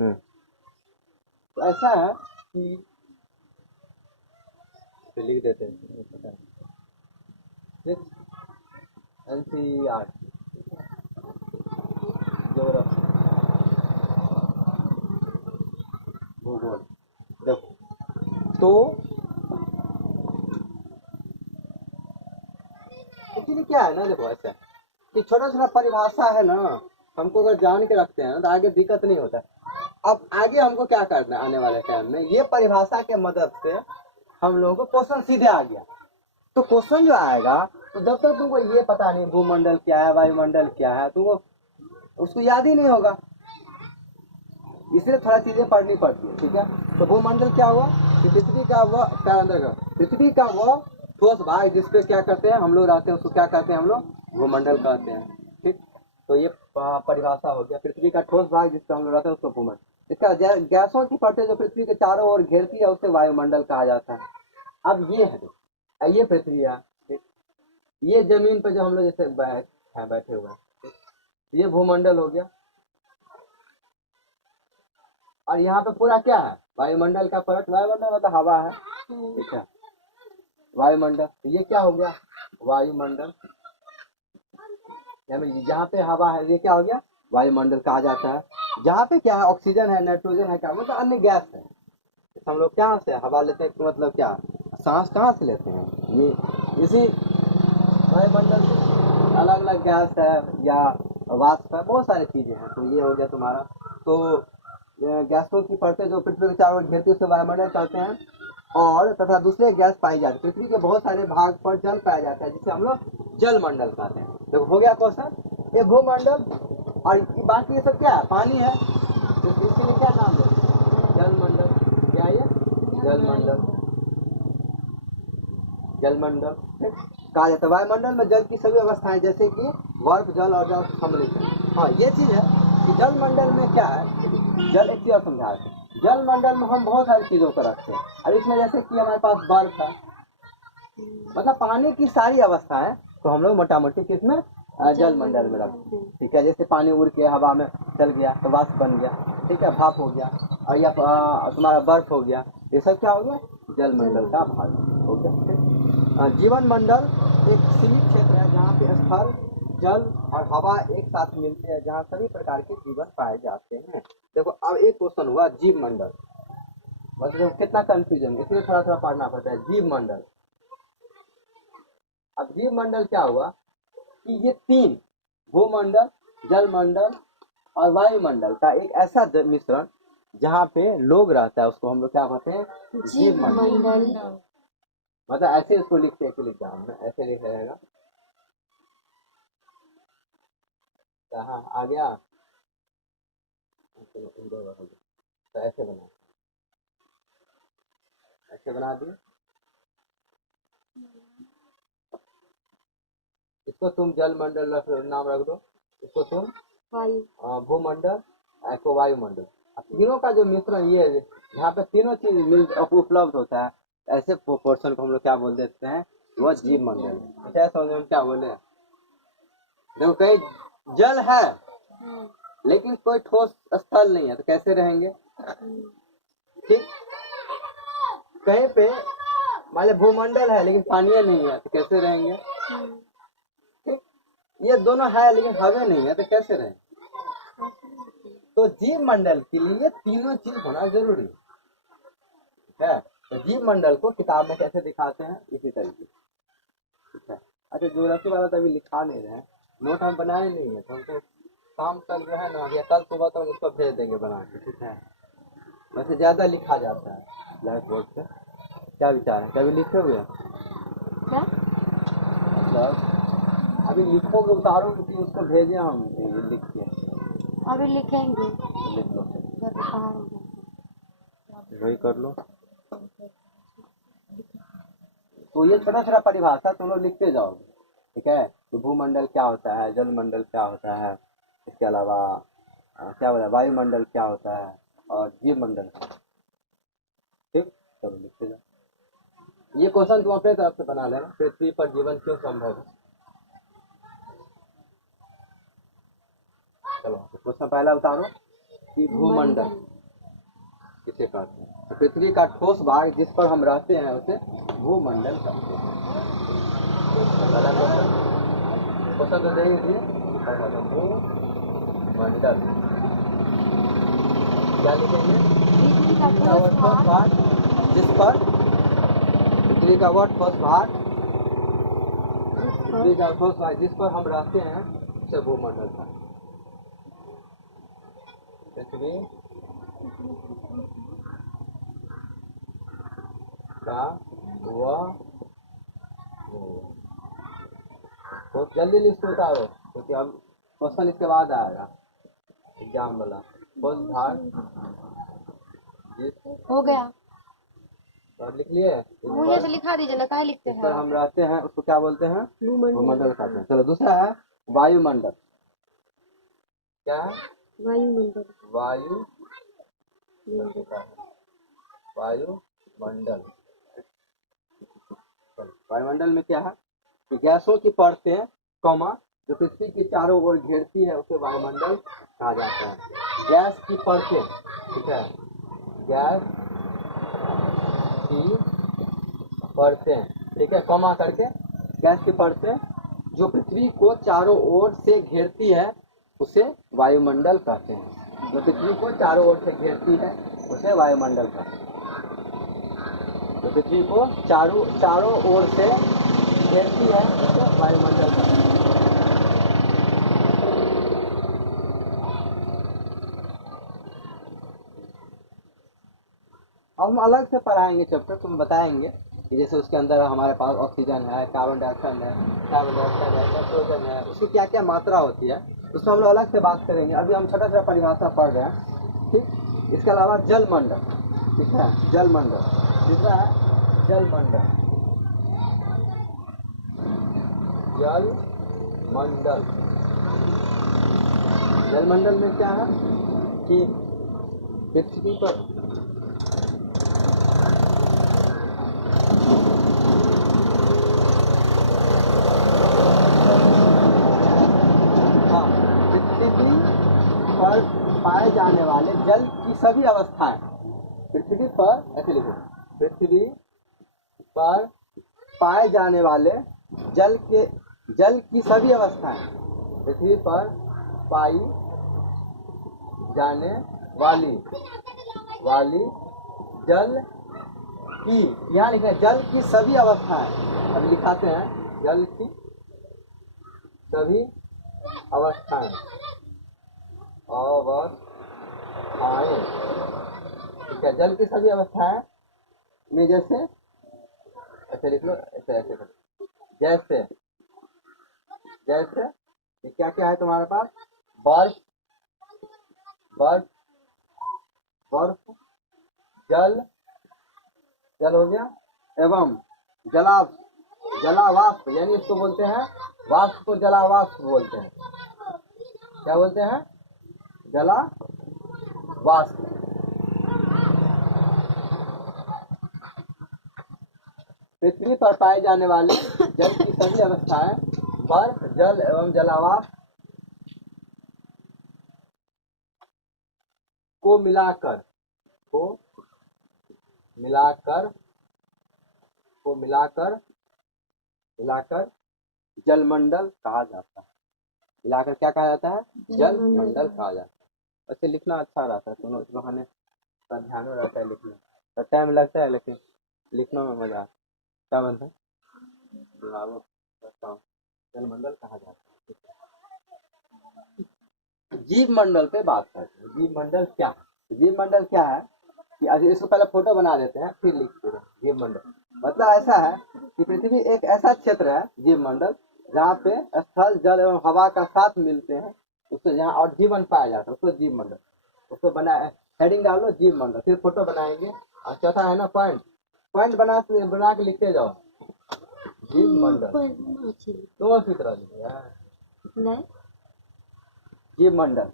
तो ऐसा है कि लिख देते हैं, पता है 6 NCERT ज्योग्राफी भूगोल। देखो तो एक्चुअली क्या है ना, देखो ऐसा कि छोटा छोटा परिभाषा है ना, हमको अगर जान के रखते हैं ना तो आगे दिक्कत नहीं होता। अब आगे हमको क्या करना है, आने वाले टाइम में ये परिभाषा के मदद से हम लोगों को क्वेश्चन सीधे आ गया। तो क्वेश्चन जो आएगा, तो जब तक तुमको ये पता नहीं भूमंडल क्या है, वायुमंडल क्या है, तुमको उसको याद ही नहीं होगा, इसलिए थोड़ा चीजें पढ़नी पड़ती है। ठीक है, तो भूमंडल क्या हुआ कि पृथ्वी का वह पृथ्वी का वह ठोस भाग जिसपे क्या करते हैं हम लोग रहते हैं, उसको क्या कहते हैं हम लोग, भूमंडल कहते हैं। ठीक, तो ये परिभाषा हो गया, पृथ्वी का ठोस भाग जिसपे हम लोग रहते हैं उसको भूमंडल। इसका गैसों की परतें जो पृथ्वी के चारों ओर घेरती है उसे वायुमंडल कहा जाता है। अब ये है, ये पृथ्वी है, ठीक, ये जमीन पे जो हम लोग जैसे बैठे हुए हैं, ये भूमंडल हो गया। और यहाँ पे पूरा क्या है, वायुमंडल का परत, वायुमंडल मतलब हवा है, ठीक है, वायुमंडल। ये क्या हो गया, वायुमंडल, जहाँ पे हवा है ये क्या हो गया, वायुमंडल कहा जाता है। जहाँ पे क्या है, ऑक्सीजन है, नाइट्रोजन है, क्या मतलब अन्य गैस है। हम लोग क्या से हवा लेते हैं, मतलब क्या, सांस कहाँ से लेते हैं, ये इसी वायुमंडल से। अलग अलग गैस है या वाष्प है, बहुत सारी चीजें हैं। तो ये हो गया तुम्हारा। तो गैसों की परतें जो पृथ्वी के चारों ओर घेरती है उसे वायुमंडल कहते हैं। और तथा दूसरे गैस पाई जाती है, पृथ्वी के बहुत सारे भाग पर जल पाया जाता है जिसे हम लोग जल मंडल कहते हैं। देखो हो गया क्वेश्चन, ये भूमंडल और बाकी ये सब क्या है, पानी है, तो इसके लिए क्या नाम है, जल मंडल। क्या ये, जल मंडल, जल मंडल कहा जाता है। वायुमंडल में जल की सभी अवस्थाएं जैसे कि बर्फ, जल और जल सम्मिलित है। हाँ ये चीज है कि जल मंडल में क्या है, जल एक चीज और समझा है, जल मंडल में हम बहुत सारी चीजों को रखते हैं। अब इसमें जैसे कि हमारे पास बर्फ है, मतलब पानी की सारी अवस्थाएं तो हम लोग मोटा मोटी किसमें, जल मंडल में रखते हैं। ठीक है, जैसे पानी उड़ के हवा में चल गया तो वाष्प बन गया, ठीक है, भाप हो गया, और या तुम्हारा बर्फ हो गया, ये सब क्या हो गया, जल मंडल का भाग हो गया। जीवन मंडल एक सीमित क्षेत्र है जहाँ पे स्थल, जल और हवा एक साथ मिलते हैं, जहाँ सभी प्रकार के जीवन पाए जाते हैं। देखो अब एक क्वेश्चन हुआ जीव मंडल, मतलब कितना कंफ्यूजन, इसलिए थोड़ा थोड़ा पढ़ना पड़ता है। जीव मंडल, अब जीव मंडल क्या हुआ कि ये तीन, भूमंडल, जल मंडल और वायुमंडल का एक ऐसा मिश्रण जहाँ पे लोग रहता है, उसको हम लोग क्या कहते हैं, जीव मंडल। मतलब ऐसे इसको लिखते हैं, लिख जाओ ऐसे लिखा जाएगा। कहाँ आ गया, तो ऐसे बना, ऐसे बना दिए। इसको तुम जल मंडल नाम रख दो, इसको तुम भूमंडल, इसको वायुमंडल। तीनों का जो मिश्रण ये यहाँ पे तीनों चीज मिल उपलब्ध होता है, ऐसे पोर्शन को हम लोग क्या बोल देते हैं, वह जीव मंडल। अच्छा समझ में क्या बोले, देखो कहीं जल है लेकिन कोई ठोस स्थल नहीं है तो कैसे रहेंगे, ठीक, कहीं पे मान लो भूमंडल है लेकिन पानी नहीं है तो कैसे रहेंगे, ठीक, ये दोनों है लेकिन हवा नहीं है तो कैसे रहेंगे। तो जीव मंडल के लिए तीनों चीज होना जरूरी है। तो जीव मंडल को किताब में कैसे दिखाते हैं, इसी तरीके, ठीक है। अच्छा ज्योग्राफी वाला तो अभी लिखा नहीं रहे, नोट हम बनाए नहीं है, तो हमको शाम तक जो है ना या कल सुबह तक उसको भेज देंगे बना के, ठीक है। वैसे ज्यादा लिखा जाता है ब्लैक बोर्ड पे। क्या विचार है, कभी लिखे हुए क्या, मतलब अभी लिखोगे उतारोगे कि उसको भेजे हम लिख के, अभी लिखेंगे, लिख लो, वही कर लो। तो ये छोटा छोटा परिभाषा तुम लोग लिखते जाओगे, ठीक है। तो भूमंडल क्या होता है, जल मंडल क्या होता है, इसके अलावा क्या बोला, वायुमंडल क्या होता है, और जीव मंडल, ठीक, चलो लिखते जाओ। ये क्वेश्चन तुम अपने तरफ से बना लेना, पृथ्वी पर जीवन क्यों संभव है। चलो क्वेश्चन पहला उतारो कि भूमंडल किसे कहते हैं? तो पृथ्वी का ठोस भाग जिस पर हम रहते हैं उसे भूमंडल कहते हैं। क्वेश्चन तो देंगे भूमंडल क्या लिखेंगे? ठोस भाग जिस पर पृथ्वी का वह ठोस भाग पृथ्वी का ठोस भाग जिस पर हम रहते हैं उसे भूमंडल था। पृथ्वी का वह बहुत जल्दी लिस्ट उतारो क्योंकि अब क्वेश्चन इसके बाद आएगा एग्जाम वाला। ठोस भाग जिस हो गया और लिख लिए मुझे से लिखा दीजिए ना, काहे लिखते हैं? पर हम रहते हैं उसको क्या बोलते हैं? भूमंडल कहते हैं। चलो दूसरा है वायुमंडल। क्या है? वायुमंडल। वायुमंडल वायुमंडल में क्या है कि गैसों की परतें कौमा जो पृथ्वी के चारों ओर घेरती है उसे वायुमंडल कहा जाता है। गैस की परतें, ठीक है, गैस की परतें, ठीक है, कौमा करके गैस की परतें जो पृथ्वी को चारों ओर से घेरती है उसे वायुमंडल कहते हैं। जो पृथ्वी को चारों ओर से घेरती है उसे वायुमंडल कहते हैं। जो पृथ्वी को चारों ओर से घेरती है उसे वायुमंडल कहते हैं। हम अलग से पढ़ाएंगे चैप्टर, तुम बताएंगे कि जैसे उसके अंदर हमारे पास ऑक्सीजन है, कार्बन डाइऑक्साइड है, नाइट्रोजन है, उसकी क्या क्या मात्रा होती है उसमें हम लोग अलग से बात करेंगे। अभी हम छोटा सा परिभाषा पढ़ रहे हैं, ठीक। इसके अलावा जलमंडल, ठीक है, जलमंडल तीसरा है जलमंडल। जलमंडल जलमंडल में क्या है कि पृथ्वी पर पाए जाने वाले जल की सभी अवस्थाएं, पृथ्वी पर ऐसे लिखो, पृथ्वी पर पाए जाने वाले जल की सभी अवस्थाएं, पृथ्वी पर पाई जाने वाली जल की, यहाँ लिखे जल की सभी अवस्थाएं। अब लिखाते हैं जल की सभी अवस्थाएं, ठीक है, जल की सभी अवस्थाएं में जैसे ऐसे लिख लो, ऐसे जैसे क्या क्या है तुम्हारे पास? बर्फ जल हो गया, एवं जलावाष्प, यानी इसको बोलते हैं वाष्प को जलावाष्प बोलते हैं। क्या बोलते हैं? जलावाष्प। पृथ्वी पर पाए जाने वाले जल की सभी अवस्थाएं बर्फ, जल एवं जलावाष्प को मिलाकर जलमंडल कहा जाता है। मिलाकर क्या कहा जाता है? जलमंडल कहा जाता है। ऐसे लिखना अच्छा रहता है, दोनों बहाने का ध्यान रहता है लिखने का, टाइम लगता है लेकिन लिखने में मजा आता है। क्या बनता है? जलमंडल कहा जाता है। जीव मंडल पे बात करते हैं। जीव मंडल क्या है? जीव मंडल क्या है कि आज इसको पहले फोटो बना देते हैं फिर लिखते हैं। जीव मंडल मतलब ऐसा है कि पृथ्वी एक ऐसा क्षेत्र है, जीव मंडल, जहाँ पे स्थल, जल एवं हवा का साथ मिलते हैं, उससे जहाँ और जीवन पाया जाता है उसको जीव मंडल, उसको बना हेडिंग डालो जीव मंडल, फिर फोटो बनाएंगे। और चौथा है ना पॉइंट बना के लिखते जाओ जीव मंडल। तो फिर तरह जीव मंडल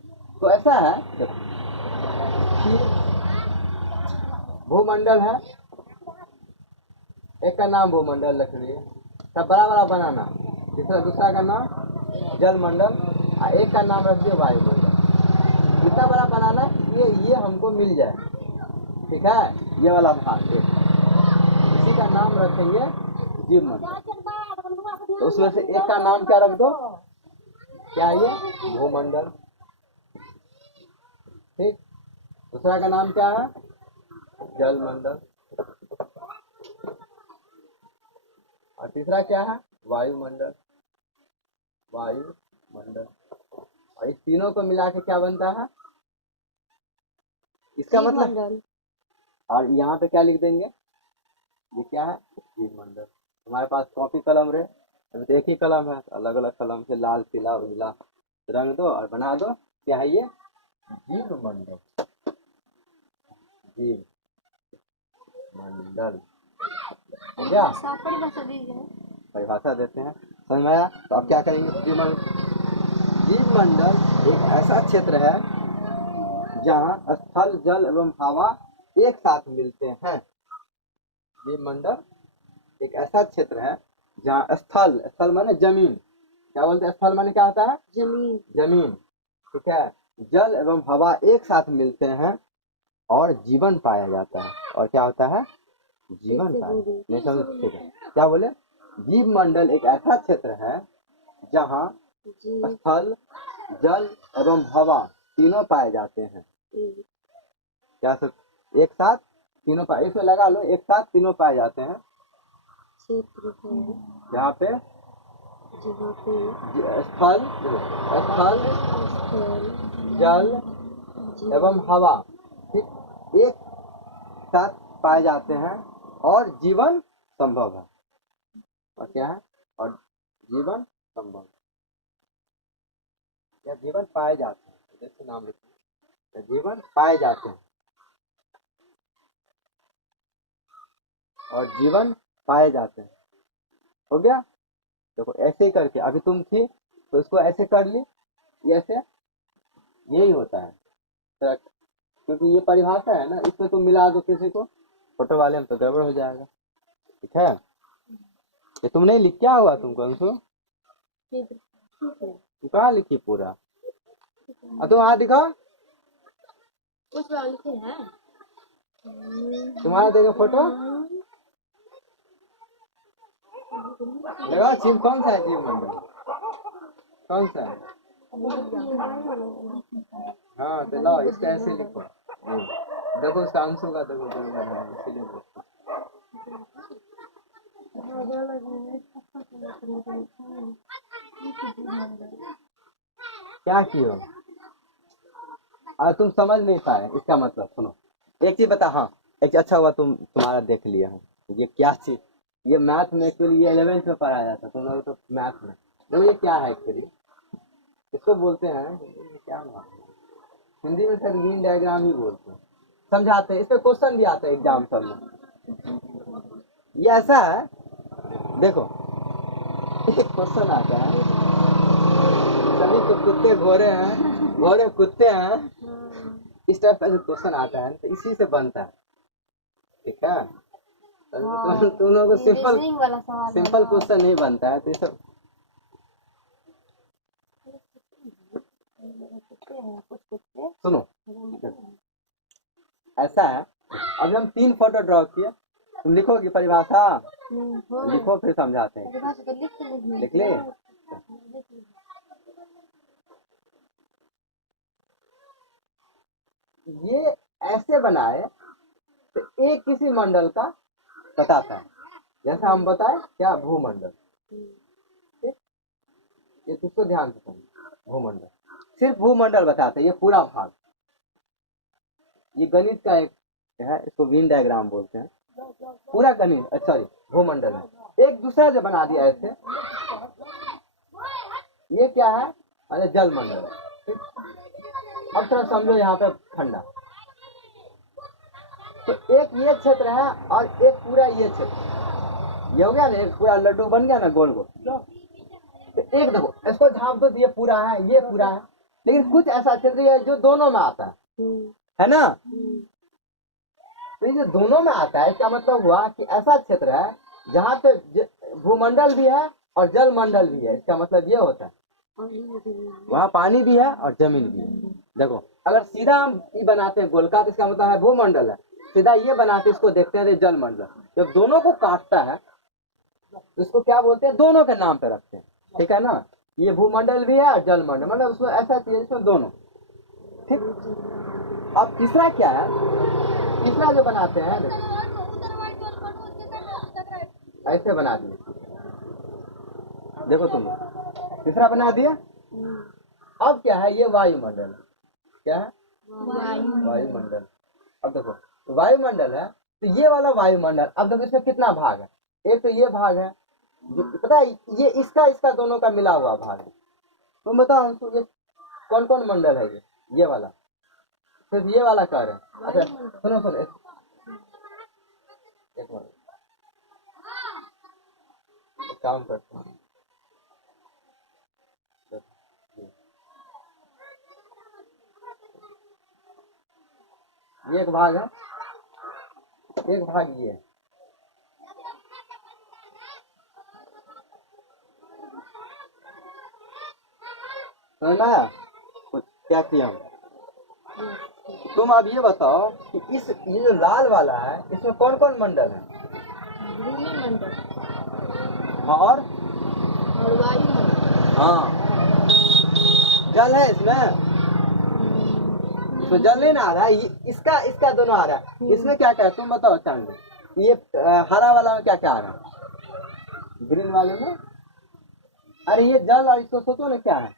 तो ऐसा है कि भूमंडल है, एक का नाम भूमंडल रख लिए, सब बड़ा बड़ा बनाना, दूसरा का नाम जलमंडल, और एक का नाम रख दिए वायुमंडल। इतना बड़ा बनाना ये हमको मिल जाए, ठीक है, ये वाला भाग इसी का नाम रखेंगे जीव मंडल। तो उसमें से एक का नाम क्या रख दो, क्या ये भूमंडल, ठीक। दूसरा का नाम क्या है, जल मंडल, और तीसरा क्या है, वायुमंडल, वायुमंडल। और इस तीनों को मिला के क्या बनता है, इसका मतलब। मंडल। और यहाँ पे क्या लिख देंगे, ये क्या है, जीव मंडल। हमारे पास कॉपी कलम रहे, अभी तो एक ही कलम है, अलग अलग कलम से लाल पीला उजला रंग दो और बना दो, क्या है ये, जीव मंडल, जीव मंडल। क्या परिभाषा देते हैं, समझ में आया। तो अब क्या करेंगे, जीव मंडल एक ऐसा क्षेत्र है जहाँ स्थल जल एवं हवा एक साथ मिलते हैं। जीव मंडल एक ऐसा क्षेत्र है जहाँ स्थल, स्थल माने जमीन, क्या बोलते हैं, स्थल माने क्या होता है, जमीन, जमीन, ठीक है, जल एवं हवा एक साथ मिलते हैं और जीवन पाया जाता है। और क्या होता है, जीवन पाया, नहीं समझ, ठीक है, क्या बोले, जीव मंडल एक ऐसा क्षेत्र है जहाँ स्थल जल एवं हवा तीनों पाए जाते हैं। क्या सब एक साथ तीनों पाए, इसमें लगा लो, एक साथ तीनों पाए जाते हैं, जहाँ पे स्थल, स्थल जल एवं हवा, ठीक, एक साथ पाए जाते हैं और जीवन संभव है। और क्या है, और जीवन संभव, या जीवन पाए जाते हैं, जैसे नाम लिखते हैं, जीवन पाए जाते हैं और जीवन पाए जाते हैं। हो गया, देखो ऐसे ही करके, अभी तुम थी तो इसको ऐसे कर ली, ऐसे, यही होता है, क्योंकि ये परिभाषा है ना, इसमें तुम मिला दो किसी को, फोटो वाले में तो गड़बड़ हो जाएगा, ठीक है। ये तुम नहीं लिख, क्या हुआ तुमको अंशु, तू कहाँ लिखी पूरा, तुम वहाँ दिखाओ, तुम्हारा देखो फोटो लगा, जीव कौन सा है, जीव मंडल कौन सा है, हाँ तो लो इसका ऐसे लिखो, देखो उसका अंशों का देखो गड़बड़ है, इसीलिए क्या किया, तुम समझ नहीं पाए इसका मतलब। सुनो एक चीज बता, हाँ एक चीज अच्छा हुआ तुम्हारा देख लिया है, ये क्या चीज, ये मैथ में एक्चुअली ये 11th में पढ़ाया जाता, तुम लोग तो मैथ में, देखो ये क्या है एक्चुअली, इसको बोलते हैं, क्या हिंदी में सर वेन डायग्राम ही बोलते हैं, समझाते हैं, इस पे क्वेश्चन भी आता है एग्जाम सब में। ये ऐसा है, देखो एक क्वेश्चन आता है, सभी तो कुत्ते घोड़े हैं, घोड़े कुत्ते हैं, इस टाइप का जो क्वेश्चन आता है तो इसी से बनता है, ठीक है। तुम लोगों को सिंपल क्वेश्चन नहीं बनता है, तो ये सब सुनो, ऐसा है, अभी हम 3 फोटो ड्रॉ किए, तुम लिखोगी परिभाषा, लिखो फिर समझाते हैं, लिख ले। ये ऐसे बनाए तो एक किसी मंडल का बताता है, जैसा हम बताए क्या, भूमंडल, ठीक, ये तुझको ध्यान से समझ, भूमंडल सिर्फ भूमंडल बताते हैं, ये पूरा भाग, ये गणित का एक है, इसको वेन डायग्राम बोलते हैं, पूरा गणित, सॉरी भूमंडल है। एक दूसरा जो बना दिया ऐसे, ये क्या है, अरे जल मंडल, ठीक। अब थोड़ा समझो यहाँ पे ठंडा, तो एक ये क्षेत्र है और एक पूरा ये क्षेत्र, ये हो गया ना, एक पूरा लड्डू बन गया ना गोल गोल, तो एक देखो इसको झाँप दो, ये पूरा है, ये पूरा है, लेकिन कुछ ऐसा क्षेत्र है जो दोनों में आता है ना, तो ये दोनों में आता है, इसका मतलब हुआ कि ऐसा क्षेत्र है जहाँ पे भूमंडल भी है और जल मंडल भी है, इसका मतलब ये होता है वहाँ पानी भी है और जमीन भी है। देखो अगर सीधा हम बनाते हैं गोल का, तो इसका मतलब है भूमंडल है, सीधा ये बनाते इसको देखते हैं जल मंडल। जब दोनों को काटता है तो इसको क्या बोलते हैं, दोनों के नाम पे रखते हैं, ठीक है ना। ये भूमंडल भी है और जल मंडल, मतलब उसमें ऐसा चीज इसमें दोनों, ठीक। अब तीसरा क्या है, तीसरा जो बनाते हैं ऐसे बना दिए, देखो तुम तीसरा बना दिया। अब क्या है, ये वायुमंडल, क्या है वायुमंडल। अब देखो वायुमंडल है तो ये वाला वायुमंडल, अब देखो इसमें कितना भाग है, एक तो ये भाग है, पता है ये इसका दोनों का मिला हुआ भाग है। तुम बताओ हमको ये कौन कौन मंडल है, ये वाला, सिर्फ ये वाला कह रहे हैं। अच्छा सुनो सुनो एक मिनट काम करते हैं। ये एक भाग है, एक भाग ये है। समझना कुछ क्या किया हम। तुम अब ये बताओ कि ये जो लाल वाला है इसमें कौन कौन मंडल है। भूमि मंडल और वायु मंडल। हाँ जल है इसमें जल नहीं ना आ रहा है, इसका दोनों आ रहा है। इसमें क्या क्या है तुम बताओ चांद, ये हरा वाला में क्या क्या आ रहा है, ग्रीन वाले में। अरे ये जल और इसको सोचो ना क्या है,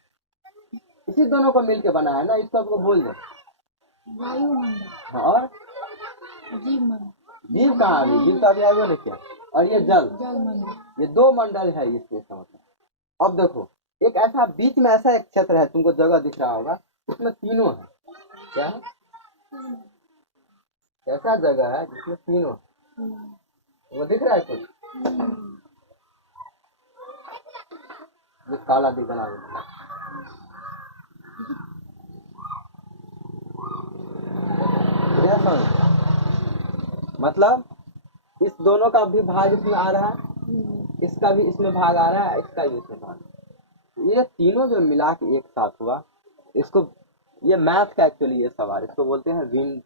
इसी दोनों को मिलके बना है ना, इसको आपको बोल दो वायुमंडल और जीव मंडल। जीव कहाँ अभी, जीव तो अभी आगे नहीं किया। और ये जल मंडल, ये दो मंडल है इसके मतलब। अब देखो एक ऐसा बीच में ऐसा एक क्षेत्र है, तुमको जगह दिख रहा होगा, उसमें तीनों है, क्या है ऐसा जगह है जिसमें तीनों है, वो दिख रहा है कुछ, जो काला दिख रहा है। मतलब इस दोनों का भी भाग इसमें आ रहा है, इसका भी इसमें भाग आ रहा है, इसका भी इसमें भाग। ये तीनों जो मिला के एक साथ हुआ, इसको ये मैथ का एक्चुअली ये सवाल, इसको बोलते हैं विन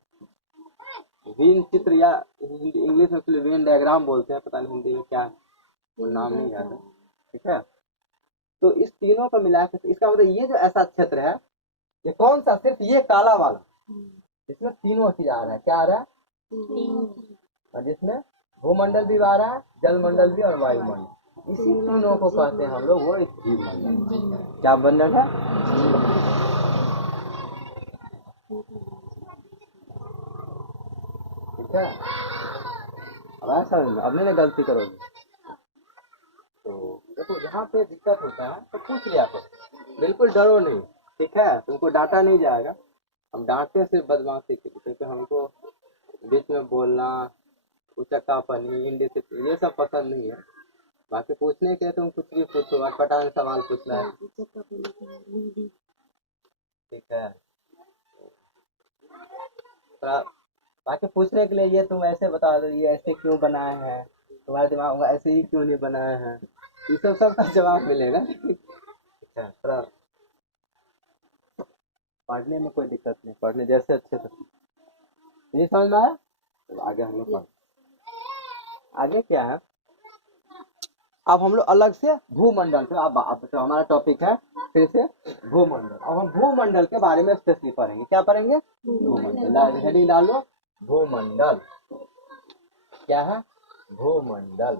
चित्र, या इंग्लिश में विन डायग्राम बोलते हैं, पता नहीं हिंदी में क्या वो नाम नहीं याद है, ठीक है। तो इस तीनों को मिला के इसका मतलब ये जो ऐसा क्षेत्र है, ये कौन सा, सिर्फ ये काला वाला, इसमें तीनों चीज आ रहा है, क्या आ रहा है, और जिसमें भूमंडल भी आ रहा है, जल मंडल भी और वायुमंडल, इसी तीनों को कहते हैं हम लोग वो जीव मंडल। क्या मंडल है, ठीक है। अब ऐसा अब नहीं गलती करोगे तो देखो जहाँ पे दिक्कत होता है तो पूछ लिया करो, बिल्कुल डरो नहीं, ठीक है। तुमको डांटा नहीं जाएगा, हम डांटते सिर्फ बदमाशी के, क्योंकि हमको बीच में बोलना, उचक्कापनी, इंडिसिप्लिन ये सब पसंद नहीं है। बाकी पूछने के तुम कुछ भी पूछो, अटपटांग सवाल पूछना है, ठीक है। बाकी पूछने के लिए ये तुम ऐसे बता दो, ये ऐसे क्यों बनाए हैं, तुम्हारे दिमाग में ऐसे ही क्यों नहीं बनाए हैं, ये सब का जवाब मिलेगा। अच्छा थोड़ा पढ़ने में कोई दिक्कत नहीं, पढ़ने जैसे अच्छे से नहीं समझ में आया तो आगे हम लोग आगे क्या है। अब हम लोग अलग से भूमंडल पे, अब तो हमारा टॉपिक है फिर से भूमंडल। अब हम भूमंडल के बारे में स्पेशली पढ़ेंगे, क्या पढ़ेंगे, भूमंडल। हेडिंग डालो भूमंडल, क्या है भूमंडल।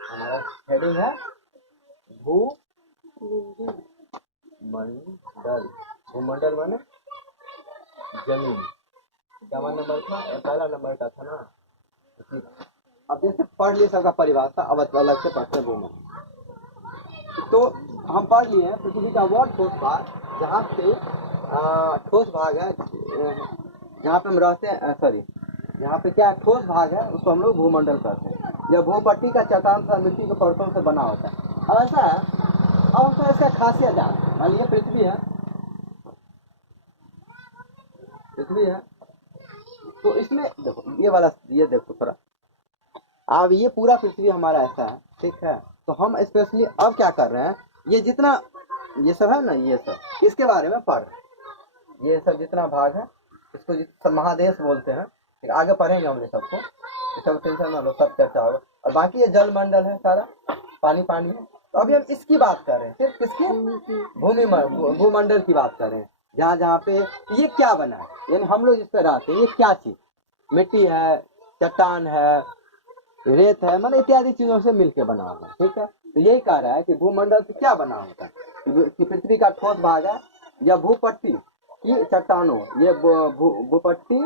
हमारा हेडिंग है भूमंडल। भूमंडल माने जमीन, क्या नंबर था, पहला नंबर का था ना। अब जैसे पढ़ लिए सबका परिभाषा, अब अलग से पढ़ते हैं भूमंडल। तो हम पढ़ लिए हैं पृथ्वी का वह ठोस भाग, जहाँ पे ठोस भाग है, जहाँ पे हम रहते हैं, सॉरी यहाँ पे क्या ठोस भाग है उसको हम लोग भूमंडल कहते हैं। यह भूपट्टी का चट्टान तथा मिट्टी के परतों से बना होता है। अब ऐसा है, अब हमको इसका खासियत जान, मान लीजिए पृथ्वी है, पृथ्वी है तो इसमें देखो ये वाला, ये देखो थोड़ा, अब ये पूरा पृथ्वी हमारा ऐसा है, ठीक है। तो हम स्पेशली अब क्या कर रहे हैं, ये जितना ये सब है ना, ये सब इसके बारे में पढ़ रहे हैं। ये सब जितना भाग है इसको सब महादेश बोलते हैं। फिर आगे पढ़ेंगे हम ये सबको, ये सब टेंशन ना लो, सब चर्चा होगा। और बाकी ये जल मंडल है सारा, पानी पानी है। तो अभी हम इसकी बात कर रहे हैं, सिर्फ किसकी, भूमंडल की बात कर रहे हैं। जहाँ जहाँ पे ये क्या बना है, यानी हम लोग जिस पे रहते हैं, ये क्या चीज, मिट्टी है, चट्टान है, रेत है, मतलब इत्यादि चीजों से मिलकर बना हुआ है। ठीक है, तो यही कह रहा है कि भूमंडल से क्या बना होता है, कि पृथ्वी का ठोस भाग है या भूपट्टी की चट्टानों, ये भूपट्टी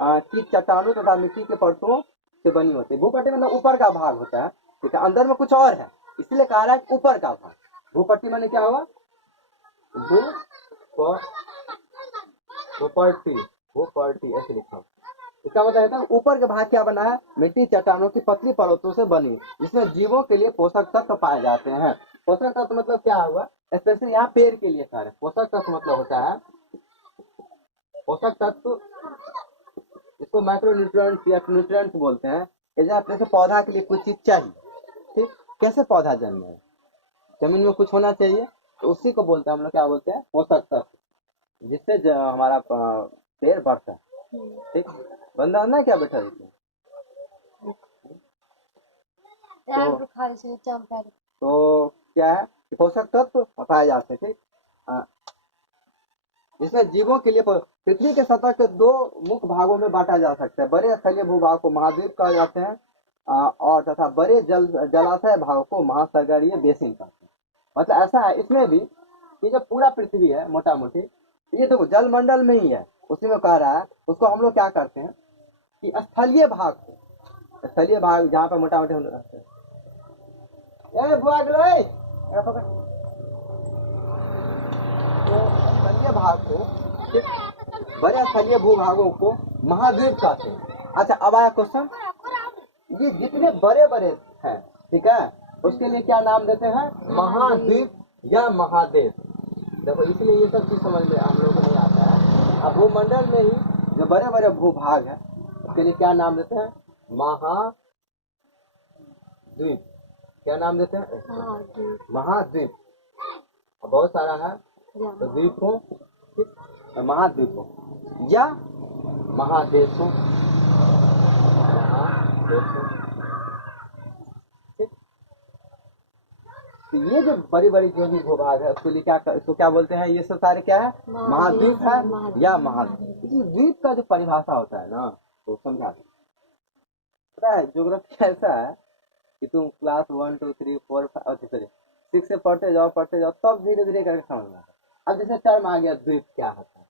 की चट्टानों तथा मिट्टी के परतों से बनी होती है। भूपट्टी मतलब ऊपर का भाग होता है, ठीक है, अंदर में कुछ और है, इसलिए कह रहा है ऊपर का भाग। भूपट्टी माने क्या हुआ, भूपट्टी, भूपट्टी ऐसे लिखा। इसका मतलब है ऊपर के भाग क्या बना है, मिट्टी चट्टानों की पतली परतों से बनी, जिसमें जीवों के लिए पोषक तत्व पाए जाते हैं। पोषक तत्व मतलब क्या हुआ, स्पेशली यहाँ पेड़ के लिए कह रहे हैं। पोषक तत्व मतलब होता है, पोषक तत्व इसको माइक्रो न्यूट्रिएंट्स या न्यूट्रिएंट्स बोलते हैं। जैसे पौधा के लिए कुछ चीज चाहिए, ठीक, कैसे पौधा जन्मे, जमीन में कुछ होना चाहिए, तो उसी को बोलते हैं हम लोग, क्या बोलते हैं, पोषक तत्व, जिससे हमारा पेड़ बढ़ता है। ठीक, बंदा ना क्या बैठा तो क्या है, पोषक तत्व पाए जाते हैं। ठीक, इसमें जीवों के लिए पृथ्वी के सतह के दो मुख्य भागों में बांटा जा सकता है। बड़े स्थलीय भूभाग को महाद्वीप कहा जाते हैं, और तथा बड़े जलाशय भाग को महासागरीय बेसिन कहते हैं। मतलब ऐसा है इसमें भी कि जो पूरा पृथ्वी है मोटा मोटी, ये देखो जलमंडल में ही है, उसी में कह रहा है। उसको हम लोग क्या करते हैं कि स्थलीय भाग को, स्थलीय भाग जहाँ पे मोटा मोटे हम लोग रहते हैं, तो स्थलीय भाग को, बड़े स्थलीय भूभागों को महाद्वीप कहते हैं। अच्छा, अब आया क्वेश्चन, ये जितने बड़े बड़े हैं, ठीक है, उसके लिए क्या नाम देते हैं, महाद्वीप या महादेश। देखो इसलिए ये सब चीज समझ में हम लोग को नहीं आता है। अब भूमंडल में ही जो बड़े बड़े भूभाग है, उसके लिए क्या नाम देते हैं, महाद्वीप। क्या नाम देते हैं, महाद्वीप। बहुत सारा है तो द्वीपों, महाद्वीपों या महादेशों, तो ये जो बड़ी बड़ी जो भी भूभाग है उसके लिए क्या, इसको क्या बोलते हैं, ये सब सारे क्या है, महाद्वीप है या महाद्वीप। द्वीप का जो परिभाषा होता है ना, तो समझा पता है, ज्योग्राफी ऐसा है कि तुम क्लास 1 2 3 4 5 6 से पढ़ते जाओ तब धीरे धीरे करके समझ में आता है। अब जैसे टर्म आ गया द्वीप क्या होता है,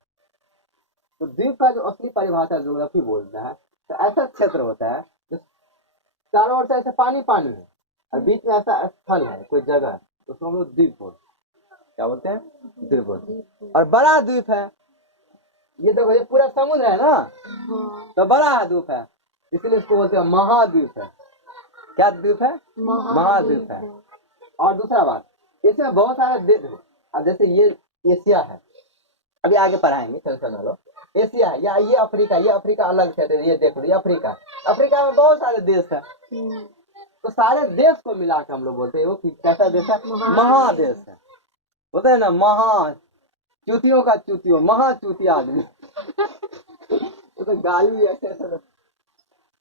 तो द्वीप का जो असली परिभाषा ज्योग्राफी बोलता है, तो ऐसा क्षेत्र होता है जो चारों ओर से ऐसे पानी पानी है और बीच में ऐसा स्थल है, कोई जगह है, तो उसको हम लोग द्वीप बोलते हैं। क्या बोलते हैं, द्वीप बोलते हैं। और बड़ा द्वीप है, ये देखो ये पूरा समुद्र है ना, तो बड़ा द्वीप है, इसलिए इसको बोलते हैं महाद्वीप है। क्या द्वीप है, महाद्वीप है। और दूसरा बात, इसमें बहुत सारे देश है। अब जैसे ये एशिया है, अभी आगे पढ़ाएंगे, टेंशन ना लो। एशिया है या ये अफ्रीका अलग क्षेत्र है। ये देखो ये अफ्रीका में बहुत सारे देश है, तो सारे देश को मिला के हम लोग बोलते हैं वो कैसा देश है, महादेश है। बोलते हैं ना, महा चूतियों का चूतियों, महाचूतिया आदमी तो गाली ऐसे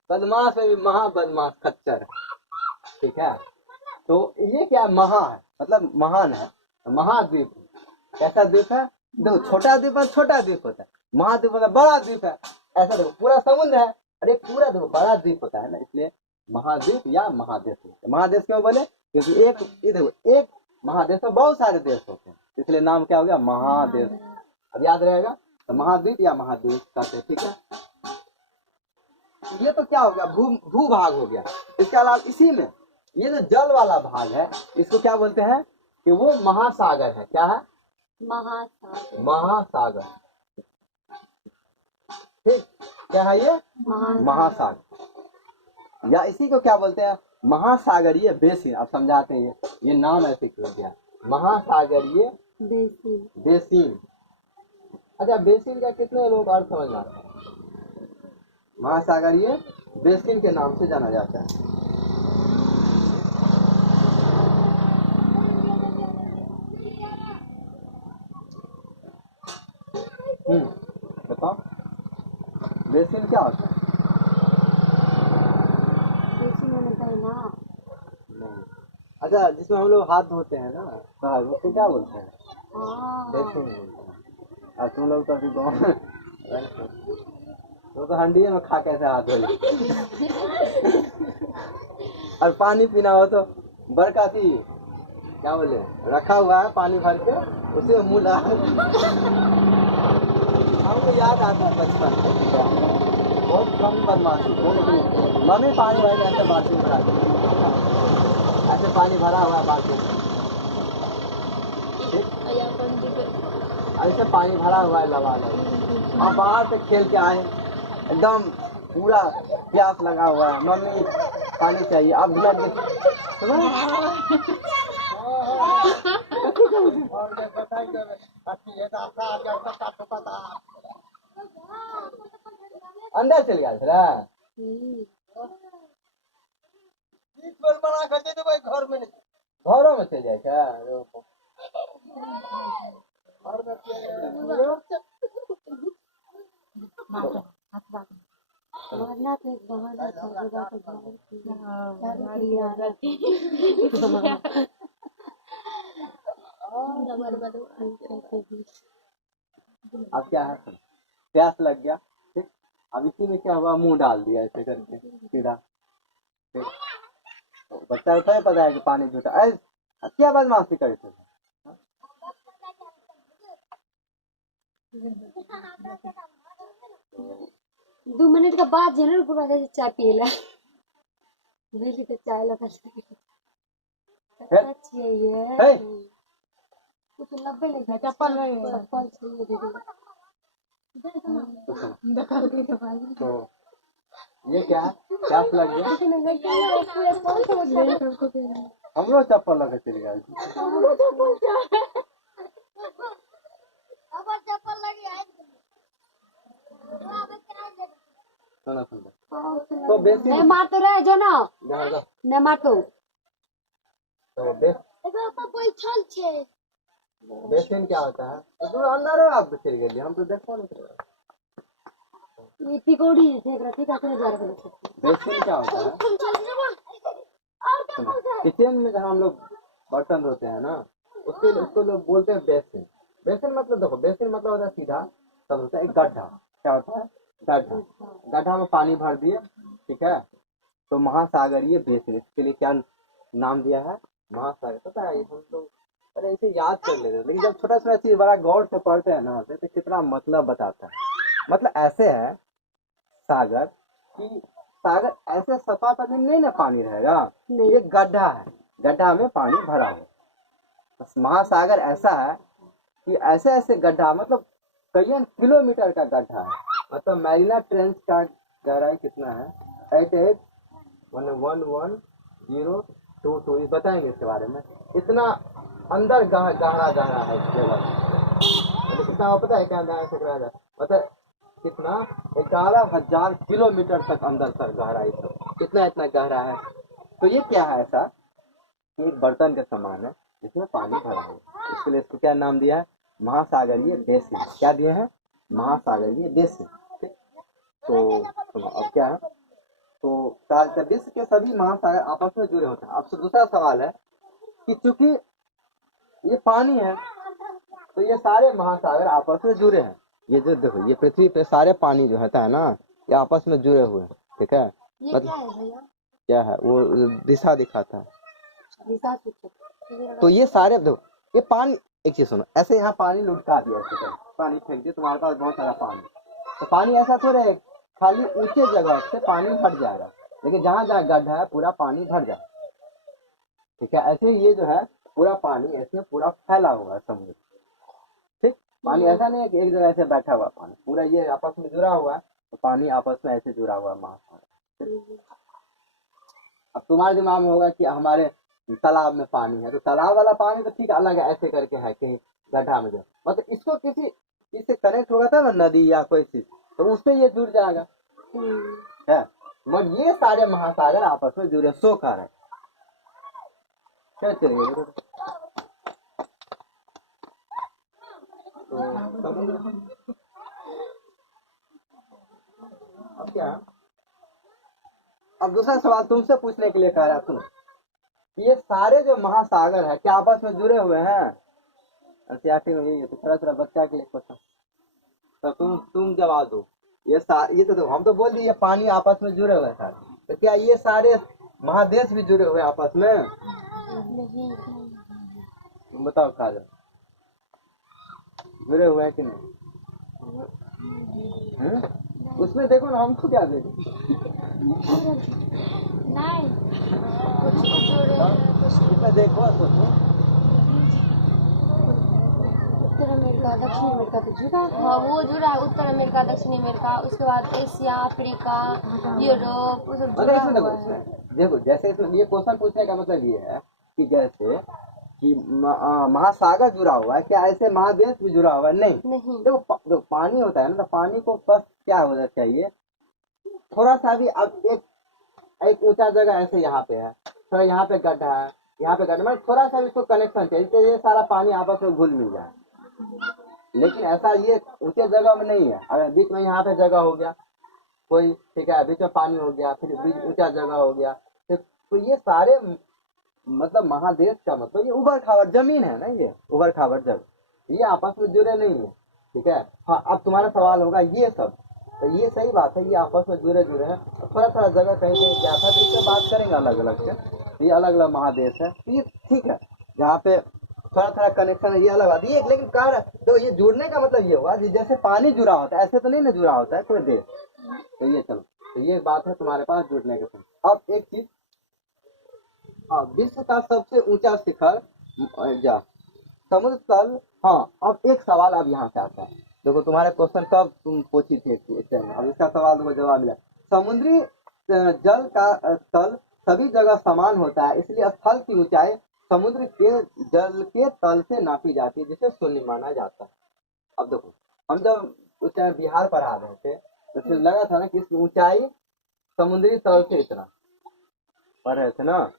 बदमाश में भी महा बदमाश खच्चर है। ठीक है, तो ये क्या महा है, मतलब महान है, महाद्वीप। कैसा द्वीप है, देखो छोटा द्वीप है, छोटा द्वीप होता है, महाद्वीप मतलब बड़ा द्वीप है। ऐसा देखो पूरा समुद्र है, अरे पूरा देखो बड़ा द्वीप होता है ना, इसलिए महाद्वीप या महादेश। महादेश क्यों बोले, क्योंकि एक महादेश में बहुत सारे देश होते हैं, इसलिए नाम क्या हो गया, महादेश। अब याद रहेगा, तो महाद्वीप या महादेश कहते हैं। ठीक है, ये तो क्या हो गया, भूभाग हो गया। इसके अलावा इसी में ये जो जल वाला भाग है, इसको क्या बोलते हैं कि वो महासागर है। क्या है, महासागर। ठीक, क्या है ये, महासागर, या इसी को क्या बोलते हैं, महासागरीय बेसिन। अब समझाते हैं ये नाम ऐसे क्यों दिया, महासागरीय बेसिन। अच्छा, बेसिन का कितने लोग अर्थ समझ आते हैं, महासागरीय बेसिन के नाम से जाना जाता है। बेसिन क्या होता है? नहीं। अच्छा, जिसमें हम लोग हाथ धोते हैं ना, तो उसको क्या बोलते हैं? बेसिन बोलते हैं। और तुम लोग तो अभी तो हंडिये में खा कैसे हाथ धो ले? और पानी पीना हो तो बड़का थी क्या बोले, रखा हुआ है पानी भर के, उसे मुँह लगा। हमको याद आता है बचपन बहुत कम बदमाशी, मम्मी पानी भर के ऐसे बाथरूम भरा के, ऐसे पानी भरा हुआ है बाथरूम, ऐसे पानी भरा हुआ है लगा लगा। हम बाहर से खेल के आए, एकदम पूरा प्यास लगा हुआ है, मम्मी पानी चाहिए, अब लग अंदर चल गया था बना करते तो भाई घर में नहीं, घरों में चल जाए क्या? अब क्या है, प्यास लग गया, ठीक, अब इसी में क्या हुआ, मुंह डाल दिया ऐसे करके सीधा, ठीक। तो बच्चा को पता है कि पानी झूठा है, क्या बदमाशी करे थे? 2 मिनट के बाद जरूर पूरा चाय पिएला, बिल्ली तो चाय लगा ये कुछ 90 नहीं चप्पल चाहिए दीदी। तो ये क्या है, प्यास लग गया, हम लोग चप्पल लगे चले गए। तो बेसिन नहीं मार तो रहे जो ना, नहीं मार तो बेसिन क्या होता है? तो अंदर है, आप चल गए, हम तो देखो नहीं। बेसिन क्या होता है? किचन में जहाँ हम लोग बर्तन धोते हैं ना, उसको लोग बोलते हैं बेसिन। बेसिन मतलब देखो, बेसिन मतलब होता है सीधा, तब होता है एक गड्ढा। क्या होता है? गड्ढा। गड्ढा में पानी भर दिए, ठीक है, तो महासागर ये बेसिन, इसके लिए क्या नाम दिया है? महासागर। पता है हम लोग अरे इसे याद कर लेते, लेकिन जब छोटा छोटा चीज बड़ा गौर से पढ़ते हैं ना, तो कितना मतलब बताता है। मतलब ऐसे है सागर कि सागर ऐसे सतह पर नहीं ना पानी रहेगा, ये गड्ढा है, गड्ढा में पानी भरा हो। बस महासागर ऐसा है कि ऐसे ऐसे गड्ढा, मतलब कई किलोमीटर का गड्ढा है। मतलब मैरिना ट्रेंच का गहराई कितना है? 88111022, बताएंगे इसके बारे में। इतना अंदर गहरा गहरा है इस जगह, मतलब कितना पता है क्या अंदाजा? मतलब कितना 11,000 किलोमीटर तक अंदर तक गहराई तक, कितना इतना गहरा है। तो ये क्या है ऐसा कि एक बर्तन के समान है जिसमें पानी भरा है, इसके लिए इसको क्या नाम दिया है? महासागरीय बेसिन। क्या दिया है? महासागरीय बेसिन। ठीक, तो अब क्या है, तो विश्व के सभी महासागर आपस में जुड़े होते हैं। अब दूसरा सवाल है कि चूंकि ये पानी है, तो ये सारे महासागर आपस में जुड़े हैं। ये जो देखो, ये पृथ्वी पे सारे पानी जो होता है ना, ये आपस में जुड़े हुए हैं, ठीक है। मतलब क्या है वो दिशा दिखाता है। तो ये सारे देखो, ये पानी, एक चीज सुनो, ऐसे यहाँ पानी लुटका दिया, ठीक है, पानी फेंक दिया, तुम्हारे पास बहुत सारा पानी, तो पानी ऐसा थोड़े है खाली ऊंचे जगह से पानी हट जाएगा, लेकिन जहाँ जहाँ गड्ढा है पूरा पानी भर जाए, ठीक है। ऐसे ये जो है पूरा पानी इसमें पूरा फैला हुआ है समुद्र, ठीक। पानी ऐसा नहीं है कि एक जगह से बैठा हुआ, पानी पूरा ये आपस में जुड़ा हुआ है, तो पानी आपस में ऐसे जुड़ा हुआ है महासागर। अब तुम्हारे दिमाग में होगा कि हमारे तालाब में पानी है, तो तालाब वाला पानी तो ठीक अलग है, ऐसे करके है कहीं गड्ढा में जो, मतलब इसको किसी चीज से कनेक्ट होगा था ना, नदी या कोई चीज, तो उससे ये जुड़ जाएगा, है। मगर ये सारे महासागर आपस में जुड़े, सो कर है। चलिए तो क्या, अब दूसरा सवाल तुमसे पूछने के लिए कह रहा सुनो, ये सारे जो महासागर है क्या आपस में जुड़े हुए हैं? एनसीईआरटी में यही है, तो थोड़ा थोड़ा बच्चा के लिए क्वेश्चन, तो तुम जवाब दो। ये तो हम तो बोल दिए ये पानी आपस में जुड़े हुए हैं, तो क्या ये सारे महादेश भी जुड़े हुए आपस में? नहीं। तुम बताओ काजल, जुड़े हुए हैं कि नहीं? उसमें देखो ना, हमको क्या देखें? नहीं, कुछ जुड़े इसमें देखो, सोचो। उत्तर अमेरिका, दक्षिण अमेरिका तो जुड़ा, हाँ वो जुड़ा है, उत्तर अमेरिका, दक्षिण अमेरिका, उसके बाद एशिया, अफ्रीका, यूरोप, वो सब जुड़ा हुआ है। देखो जैसे इसमें ये क्वेश्चन पूछने का मतलब ये है कि जैसे कि महासागर जुड़ा हुआ है, क्या ऐसे महादेश भी जुड़ा हुआ है? नहीं। देखो पानी होता है ना, तो पानी को बस क्या होना चाहिए, थोड़ा सा भी, अब एक ऊंचा जगह ऐसे यहाँ पे है, थोड़ा यहाँ पे गड्ढा है, यहाँ पे गड्ढा, मतलब थोड़ा सा भी इसको कनेक्शन चाहिए, ये सारा पानी आपस में घुल मिल जाए। लेकिन ऐसा ये ऊंचे जगह में नहीं है, अगर बीच में यहाँ पे जगह हो गया कोई, ठीक है, बीच में पानी हो गया, फिर बीच ऊंचा जगह हो गया, तो ये सारे मतलब महादेश का मतलब ये उबड़ खाबड़ जमीन है ना, ये उबड़ खाबड़ जगह, ये आपस में जुड़े नहीं है, ठीक है। हाँ, अब तुम्हारा सवाल होगा ये सब, तो ये सही बात है, ये आपस में जुड़े हैं, थोड़ा थोड़ा जगह कहीं कहीं क्या था, तो इससे बात करेंगे अलग अलग से, ये अलग अलग महादेश है, ये ठीक है, जहाँ पे थोड़ा थोड़ा कनेक्शन है, ये अलग बात है। लेकिन कहा तो ये जुड़ने का मतलब ये हुआ जैसे पानी जुड़ा होता है, ऐसे तो नहीं ना जुड़ा होता है कोई देश, तो ये चलो, तो ये बात है तुम्हारे पास जुड़ने का। अब एक चीज, विश्व का सबसे ऊंचा शिखर जा समुद्र तल, हाँ, अब एक सवाल अब यहाँ से आता है, देखो तुम्हारे क्वेश्चन कब तुम पूछी थी इस टाइम, अब इसका सवाल तुमको जवाब मिला। समुद्री जल का तल सभी जगह समान होता है, इसलिए स्थल की ऊंचाई समुद्र के जल के तल से नापी जाती है, जिसे शून्य माना जाता है। अब देखो, हम जब उस टाइम बिहार पढ़ा रहे थे तो फिर लगा था ना कि इसकी ऊंचाई समुद्री तल से इतना पढ़ रहे थे ना,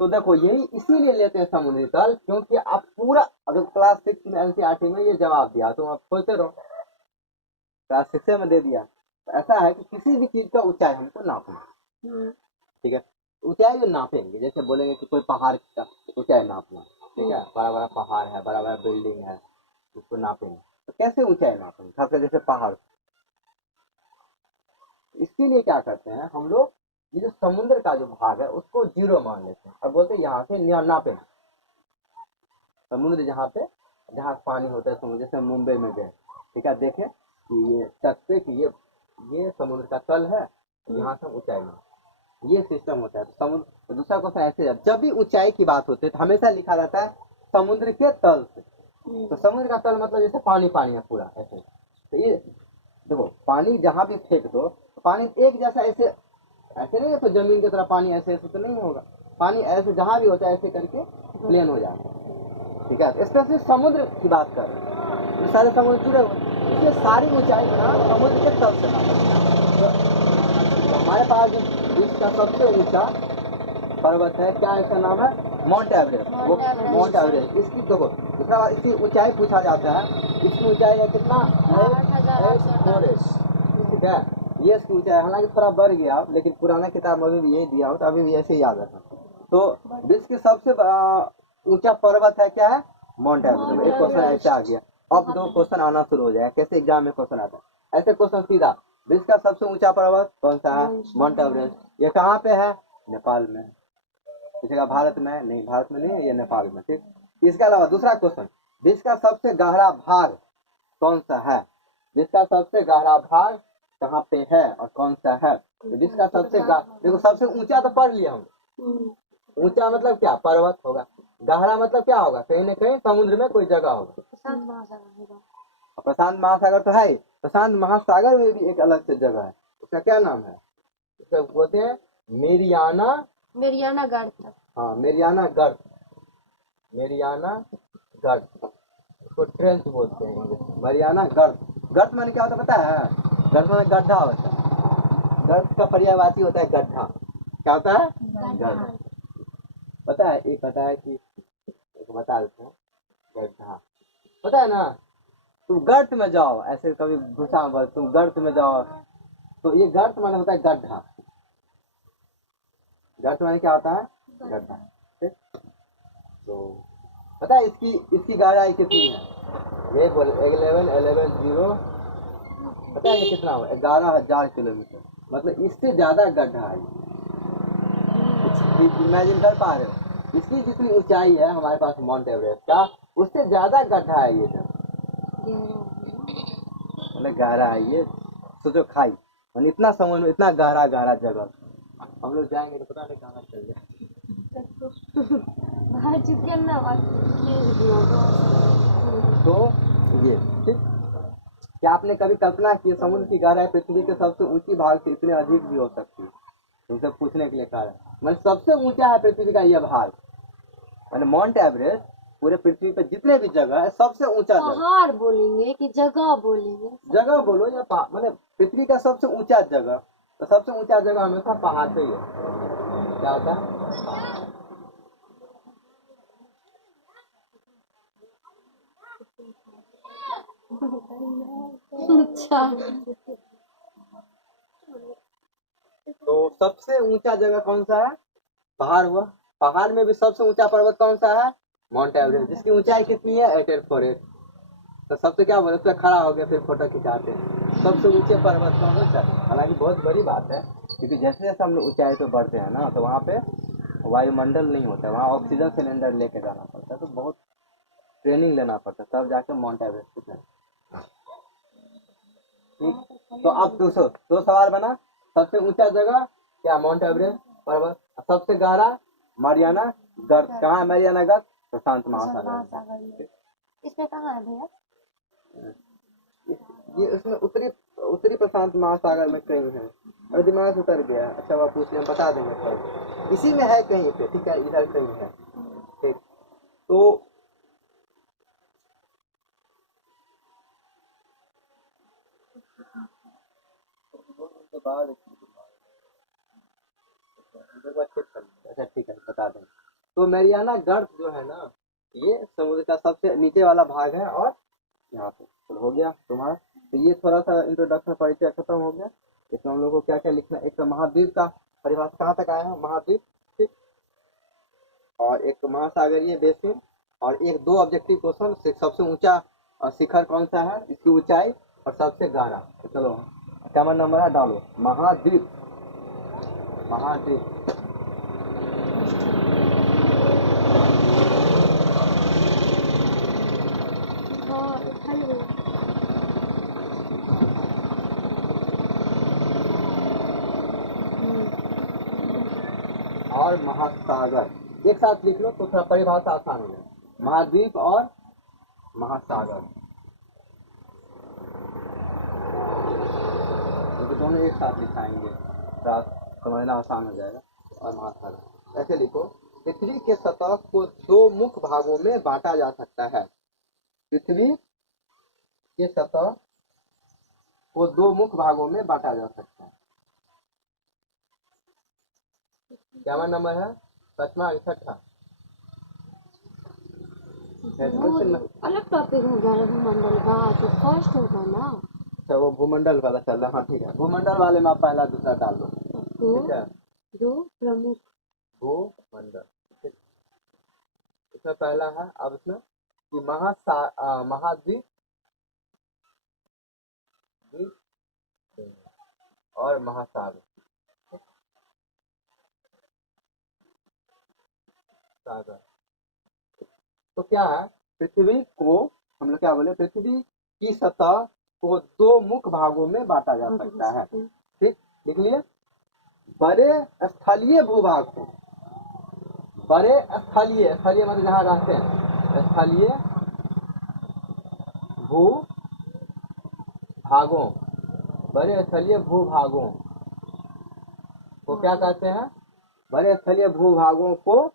तो देखो यही इसीलिए लेते हैं समुद्री तल, क्योंकि आप पूरा, अगर क्लास 6 में एनसीईआरटी में ये जवाब दिया तो आप सोचते रहो, क्लास 6 में दे दिया, तो ऐसा है कि किसी भी चीज का ऊंचाई हमको नापना, ठीक है, ऊंचाई जो नापेंगे, जैसे बोलेंगे कि कोई पहाड़ का ऊंचाई नापना, ठीक है, बड़ा बड़ा पहाड़ है, बड़ा बड़ा बिल्डिंग है, उसको नापेंगे, तो कैसे ऊंचाई नापेंगे, खासकर जैसे पहाड़, इसके लिए क्या करते हैं हम लोग, ये जो समुद्र का जो भाग है उसको 0 मान लेते हैं और बोलते हैं यहाँ से नापे, समुद्र जहाँ पानी होता है समुद्र, जैसे मुंबई में गए, ठीक है, देखे कि ये तट पे कि ये समुद्र का तल है, यहाँ से ऊंचाई में, ये सिस्टम होता है। समुद्र, दूसरा क्वेश्चन ऐसे है, जब भी ऊंचाई की बात होती है तो हमेशा लिखा जाता है समुद्र के तल से, तो समुद्र का तल मतलब जैसे पानी है पूरा ऐसे, तो ये देखो पानी जहाँ भी फेंक दो, पानी एक जैसा ऐसे नहीं है, तो जमीन की तरह पानी ऐसे तो नहीं होगा, पानी ऐसे जहाँ भी होता है ऐसे करके प्लेन हो जाता है, ठीक है। स्पेशली समुद्र की बात कर रहे हैं, ये सारे समुद्र जुड़े हुए, इसलिए सारी ऊंचाई ना समुद्र के तल से तो हमारे पास विश्व का सबसे ऊंचा पर्वत है, क्या इसका नाम है? Mount Everest. वो माउंट एवरेस्ट, इसकी देखो दूसरा बात, इसकी ऊंचाई पूछा जाता है, इसकी ऊंचाई है कितना? 8,400, ठीक है, ये इसकी ऊंचाई, हालांकि थोड़ा बढ़ गया, लेकिन पुराना किताब में भी यही दिया हो, तो अभी भी ऐसे ही याद रखा। तो विश्व की सबसे ऊंचा पर्वत है, क्या है? Mount Everest. एक क्वेश्चन ऐसे आ गया, अब 2 क्वेश्चन आना शुरू हो जाए, कैसे एग्जाम में क्वेश्चन आता है ऐसे क्वेश्चन सीधा, विश्व का सबसे ऊंचा पर्वत कौन सा है? Mount Everest. ये कहाँ पे है? नेपाल में। पूछेगा भारत में? नहीं, भारत में नहीं है, ये नेपाल में, ठीक। इसके अलावा दूसरा क्वेश्चन, विश्व का सबसे गहरा भाग कौन सा है? विश्व का सबसे गहरा भाग कहाँ पे है और कौन सा है? तो विश्व का सबसे देखो, सबसे ऊंचा तो पढ़ लिया हम, ऊंचा मतलब क्या? पर्वत होगा, गहरा मतलब क्या होगा? कहीं न कहीं समुद्र में कोई जगह होगा, प्रशांत महासागर तो है, प्रशांत महासागर में भी एक अलग से जगह है, उसका क्या नाम है? उसका बोलते हैं मेरियाना गर्त। हाँ, मेरियाना गर्त, मेरियाना गर्त, उसको ट्रेंच बोलते हैं इंग्लिश में, मरियाना गर्त। गर्त माने क्या होता है पता है? गर्त माने गड्ढा होता है, गर्त का पर्यायवाची होता है गड्ढा। क्या होता है? गड्ढा। पता है, एक पता है कि, एक बता देते हैं, गड्ढा पता है ना, तुम गर्त में जाओ, ऐसे कभी घुसा बस तुम गर्त में जाओ, तो ये गर्त माने होता है गड्ढा। गर्त माने क्या होता है? गड्ढा। ठीक? तो पता है इसकी इसकी गहराई कितनी है? ये बोले 11,0 पता है ये कितना हुआ? 11,000 किलोमीटर। मतलब इससे ज्यादा गड्ढा है। इमेजिन कर पा रहे हो? इसकी जितनी ऊंचाई है हमारे पास माउंट एवरेस्ट का, उससे ज्यादा गड्ढा है ये सब। मतलब गहरा है ये, सोचो खाई, मतलब इतना समुद्र, इतना गहरा गहरा जगह। हम लोग जाएंगे तो पता नहीं कहाँ चल जाए। तो ये ठीक, क्या आपने कभी कल्पना की समुद्र की गहराई पृथ्वी के सबसे ऊंची भाग से इतने अधिक भी हो सकती है? तुमसे पूछने के लिए कहा है, मतलब सबसे ऊंचा है पृथ्वी का यह भाग, मतलब माउंट एवरेस्ट पूरे पृथ्वी पे जितने भी जगह है सबसे ऊंचा जगह। पहाड़ बोलेंगे कि जगह बोलेंगे? जगह बोलो या मतलब पृथ्वी का सबसे ऊंचा जगह, तो सबसे ऊंचा जगह हमेशा पहाड़ पे ही है। क्या होता है? अच्छा, तो सबसे ऊंचा जगह कौन सा है? पहाड़ हुआ। पहाड़ में भी सबसे ऊंचा पर्वत कौन सा है? माउंट एवरेस्ट, जिसकी ऊंचाई कितनी है? 848। तो सबसे क्या बोले, उस पर खड़ा हो गया फिर फोटो खिंचाते हैं। सबसे ऊंचे पर्वत कौन सा है? हालांकि बहुत बड़ी बात है, क्योंकि जैसे जैसे हम लोग ऊंचाई पे बढ़ते हैं ना, तो वहाँ पे वायुमंडल नहीं होता है, वहाँ ऑक्सीजन सिलेंडर लेके जाना पड़ता है, तो बहुत ट्रेनिंग लेना पड़ता है, तब जाके माउंट एवरेस्ट पे। ठीक, तो अब दो सवाल बना। सबसे ऊंचा जगह क्या? माउंट एवरेस्ट पर्वत। सबसे गहरा मारियाना गर्त। कहाँ है मारियाना गर्त? प्रशांत महासागर। इसमें कहाँ है भैया? ये उसमें उत्तरी उत्तरी प्रशांत महासागर में कहीं है। अरे दिमाग से उतर गया। अच्छा वह पूछ लिया, हम बता देंगे कल। इसी में है कहीं पे, ठीक है, इधर कहीं है। ठीक, तो अच्छा ठीक है बता दें। तो मैरियाना गर्त जो है ना, ये समुद्र का सबसे नीचे वाला भाग है, और यहाँ पे तो हो गया तुम्हारा। तो ये थोड़ा सा इंट्रोडक्शन परिचय खत्म हो गया। इसमें हम लोग को क्या क्या लिखना, एक तो महाद्वीप का परिभाषा कहाँ तक आया है, महाद्वीप, ठीक, और एक महासागरीय बेसिन, और एक दो ऑब्जेक्टिव क्वेश्चन, सबसे ऊंचा शिखर कौन सा है, इसकी ऊंचाई, और सबसे गहरा। तो चलो क्या नंबर है डालो, महाद्वीप। महाद्वीप और महासागर एक साथ लिख लो तो थोड़ा परिभाषा आसान हो जाए। महाद्वीप और महासागर, तो दोनों एक साथ लिखाएंगे, समझना आसान हो जाएगा। और महासागर ऐसे लिखो, पृथ्वी के सतह को दो मुख्य भागों में बांटा जा सकता है। पृथ्वी के सतह को दो मुख्य भागों में बांटा जा सकता है। क्या नंबर है? पांचवा छठा? अलग टॉपिक होगा भूमंडल का, तो फर्स्ट होगा ना। अच्छा वो भूमंडल वाला चल रहा है, हाँ ठीक है, भूमंडल वाले में आप पहला दूसरा डाल दो। ठीक है, दो प्रमुख भूमंडल, इसमें पहला है, अब इसमें कि महाद्वीप और महासागर। सागर तो क्या है, पृथ्वी को हम लोग क्या बोले, पृथ्वी की सतह को दो मुख्य भागों में बांटा जा सकता है। ठीक, लिख लिए। बड़े स्थलीय भूभाग को, बड़े स्थलीय, स्थलीय मतलब जहाँ रहते हैं, स्थलीय भू भागों, बड़े स्थलीय भूभागों को क्या कहते हैं? बड़े स्थलीय भूभागों को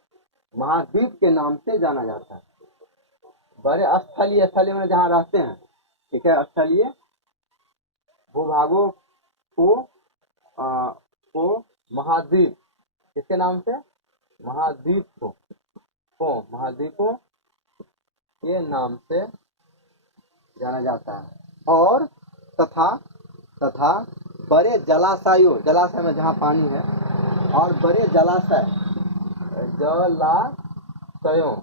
महाद्वीप के नाम से जाना जाता है। बड़े स्थलीय, स्थलीय में जहाँ रहते हैं, ठीक है, स्थलीय भूभागों को महाद्वीप किसके नाम से? महाद्वीप को महाद्वीपों के नाम से जाना जाता है। और तथा तथा बड़े जलाशयों, जलाशय में जहाँ पानी है, और बड़े जलाशय, जलाशयों,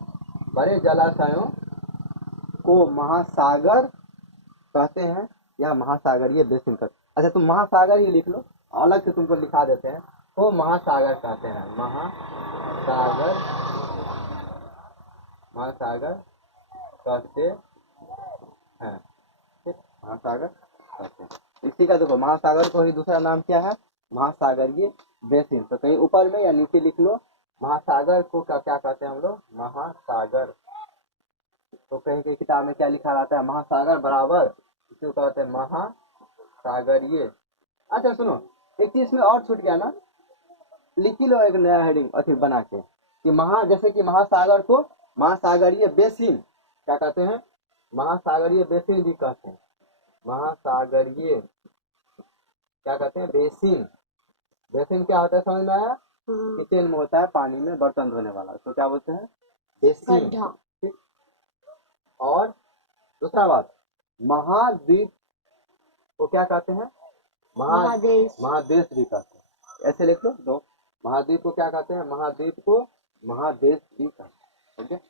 बड़े जलाशयों को महासागर कहते हैं, या महासागरीय बेसिन कहते हैं। अच्छा तुम महासागर ही लिख लो, अलग से तुमको लिखा देते हैं। तो महासागर कहते हैं, महासागर, महासागर कहते हैं, ठीक, महासागर कहते हैं। इसी का देखो महासागर को ही दूसरा नाम क्या है, महासागरीय बेसिन। तो कहीं ऊपर में या नीचे लिख लो, महासागर को क्या क्या कहते हैं हम लोग, महासागर। तो कहीं कहीं किताब में क्या लिखा रहता है, महासागर बराबर इसको कहते हैं महासागरीय। अच्छा सुनो, एक चीज में और छूट गया ना, लिख लो एक नया हेडिंग अथी बना के कि जैसे कि महासागर को महासागरीय बेसिन क्या कहते हैं, महासागरीय बेसिन भी कहते हैं। महासागरीय क्या कहते हैं, बेसिन। बेसिन क्या होता है समझ में आया, किचन में होता है पानी में बर्तन धोने वाला, तो क्या बोलते हैं, बेसिन। ठीक। और दूसरा बात, महाद्वीप को क्या कहते हैं, महादेश, महादेश भी कहते हैं। ऐसे लिख लो दो, महाद्वीप को क्या कहते हैं, महाद्वीप को महादेश भी कहते हैं। ठीक है।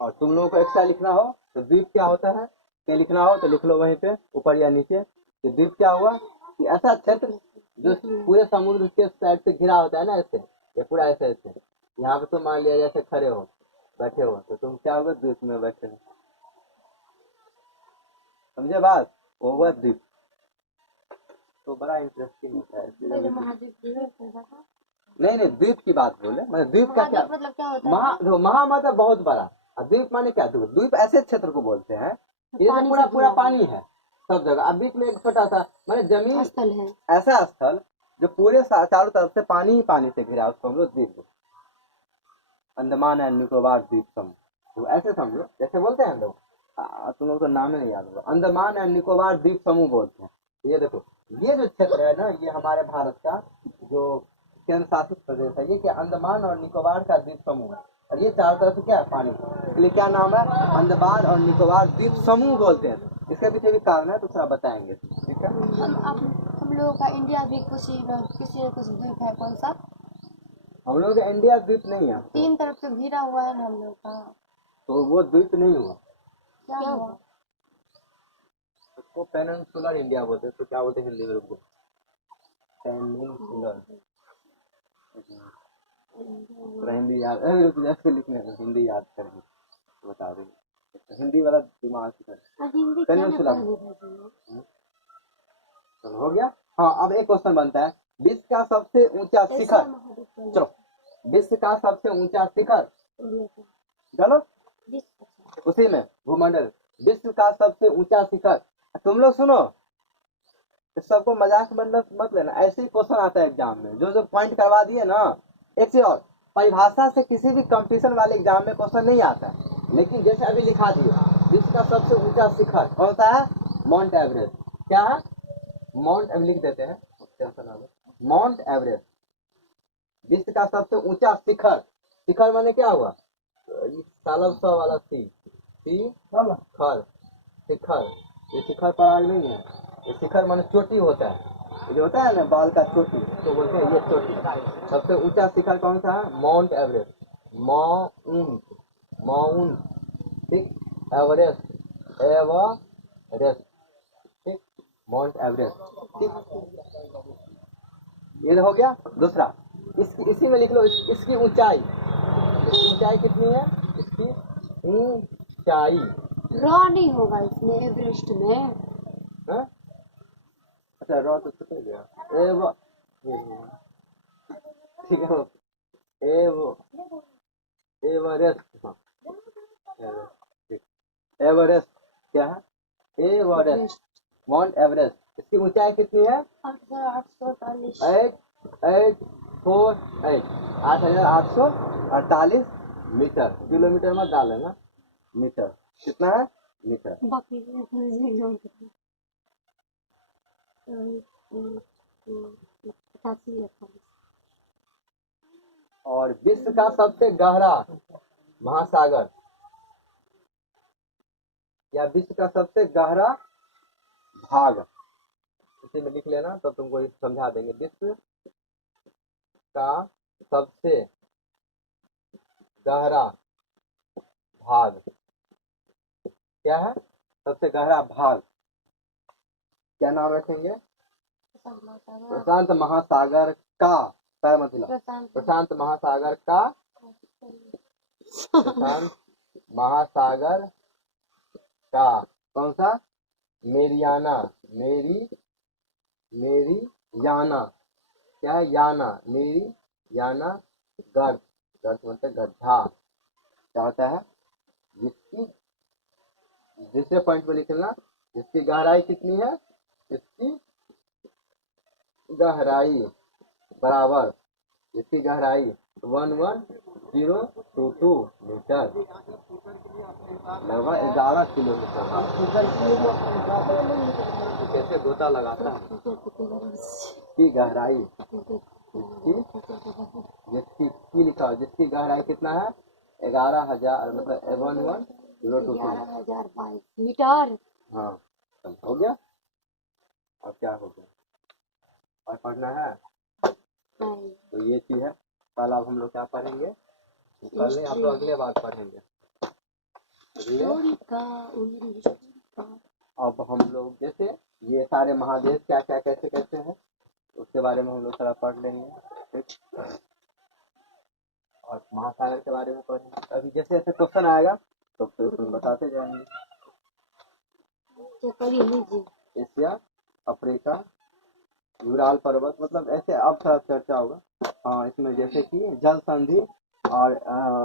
और तुम लोगों को एक्स्ट्रा लिखना हो तो द्वीप क्या होता है, कहीं लिखना हो तो लिख लो वहीं पे ऊपर या नीचे कि द्वीप क्या हुआ, कि ऐसा क्षेत्र जो पूरे समुद्र के साइड से घिरा होता है ना, ऐसे या पूरा ऐसे ऐसे। यहाँ पे तुम मान लिया जैसे खड़े हो, बैठे हो, तो तुम क्या होगा, द्वीप में बैठे हो, समझे बात, वो हुआ द्वीप। तो बड़ा इंटरेस्टिंग होता है। नहीं नहीं, द्वीप की बात बोले, मतलब द्वीप का क्या मतलब, क्या होता है, महा मतलब बहुत बड़ा, और द्वीप माने क्या, द्वीप ऐसे क्षेत्र को बोलते हैं ये तो पूरा पूरा पानी है सब जगह, अब बीच में एक छोटा सा माने जमीन स्थल है, ऐसा स्थल जो पूरे चारों तरफ से पानी ही पानी से घिरा, उसको हम लोग द्वीप, अंडमान एंड निकोबार द्वीप समूह, तो ऐसे समझो जैसे बोलते हैं हम लोग, तुम लोग तो नाम ही नहीं याद होगा, अंडमान एंड निकोबार द्वीप समूह बोलते हैं। ये देखो, ये जो क्षेत्र है ना, ये हमारे भारत का जो केंद्र शासित प्रदेश है, ये क्या अंडमान और निकोबार का द्वीप समूह है, और ये चारों तरफ से क्या है, पानी, इसलिए क्या नाम है, अंडमान और निकोबार द्वीप समूह बोलते हैं। इसके पीछे भी कारण है, तो थोड़ा बताएंगे, ठीक है। हम लोगों का इंडिया भी किसी न कुछ द्वीप है, कौन सा, हम लोग का इंडिया द्वीप नहीं है, 3 तरफ से घिरा हुआ है ना हम लोग का, तो वो द्वीप नहीं हुआ, क्या हुआ, उसको पेनिनसुलर इंडिया बोलते हैं। तो क्या बोलते हैं हिंदी में, रुको, पेनिनसुलर, हिंदी याद, जैसे लिखने में हिंदी याद करके बता रही, हिंदी वाला दिमाग से पेनिनसुलर, चलो हो गया। हाँ, अब एक क्वेश्चन बनता है, विश्व का सबसे ऊंचा शिखर, चलो विश्व का सबसे ऊंचा शिखर, चलो उसी में भूमंडल, विश्व का सबसे ऊंचा शिखर। तुम लोग सुनो, सबको मजाक मत लेना, ऐसे ही क्वेश्चन आता है एग्जाम में, जो जो पॉइंट करवा दिए ना। एक से और परिभाषा से किसी भी कंपटीशन वाले एग्जाम में क्वेश्चन नहीं आता है, लेकिन जैसे अभी लिखा दिए, विश्व का सबसे ऊंचा शिखर कौन सा है, माउंट एवरेस्ट। क्या है, माउंट एवरेस्ट लिख देते हैं, माउंट एवरेस्ट विश्व का सबसे ऊंचा शिखर। शिखर माने क्या हुआ, सालब स वाला सी खर, शिखर, ये शिखर पर आग नहीं है, ये शिखर माने चोटी होता है, ये जो होता है ना बाल का चोटी, तो बोलते हैं ये चोटी। सबसे ऊंचा शिखर कौन सा है, माउंट एवरेस्ट, माउंट, माउंट, ठीक, एवरेस्ट, एवरेस्ट, ठीक, माउंट एवरेस्ट, ठीक, ये हो गया। दूसरा, इसी में लिख लो, इसकी ऊंचाई, इसकी ऊंचाई कितनी है, इसकी ऊंचाई, रॉ नहीं होगा इसमें, एवरेस्ट में, है? अच्छा रॉ तो छूट गया, ठीक है, एवरेस्ट, हाँ एवरेस्ट क्या है, एवरेस्ट, माउंट एवरेस्ट, इसकी ऊंचाई कितनी है, 8848, 8848 मीटर, किलोमीटर में डाले ना, मीटर, कितना है, मीटर, बाकी और विश्व का सबसे गहरा महासागर या विश्व का सबसे गहरा भाग, इसी में लिख लेना तो तुमको समझा देंगे। विश्व का सबसे गहरा भाग क्या है? सबसे गहरा भाग क्या नाम रखेंगे? प्रशांत महासागर का, प्रशांत महासागर का, प्रशांत महासागर का कौन सा? मेरियाना, मेरी याना, क्या है? याना, मेरी याना गर्त, गर्त मतलब गड्ढा क्या होता है? जिसकी, दूसरे पॉइंट पे लिखना, जिसकी गहराई कितनी है? इसकी गहराई बराबर, इसकी गहराई 11,022 मीटर, लगभग 11 किलोमीटर। कैसे गोता लगाता है? इसकी गहराई, जिसकी लिखा, जिसकी गहराई कितना है? 11,000 मतलब 11,022 मीटर। हाँ, हो गया। अब क्या हो गया? और पढ़ना है तो ये चीज है। कल अब हम लोग क्या पढ़ेंगे? कल आप तो अगले बार पढ़ेंगे। अब हम लोग जैसे ये सारे महादेश क्या क्या कैसे कैसे हैं उसके बारे में हम लोग थोड़ा पढ़ लेंगे, ठीक? और महासागर के बारे में पढ़ेंगे। अभी जैसे जैसे क्वेश्चन आएगा तो फिर उसमें बताते जाएंगे। एशिया, अफ्रीका, यूराल पर्वत, मतलब ऐसे अब थोड़ा चर्चा होगा। हाँ, इसमें जैसे कि जल संधि और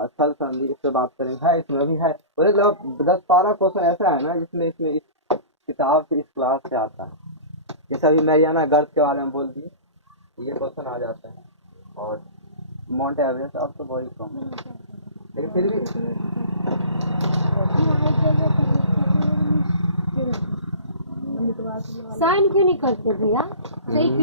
स्थल संधि, इससे बात करेंगे। है इसमें भी है, मतलब 10-12 क्वेश्चन ऐसा है ना जिसमें इसमें इस किताब से, इस क्लास से आता है। जैसे अभी मैरियाना गर्त के बारे में बोल दिए, ये क्वेश्चन आ जाता है। और माउंट एवरेस्ट अब तो बहुत कम है, लेकिन फिर भी साइन क्यों नहीं करते भैया? सही क्यों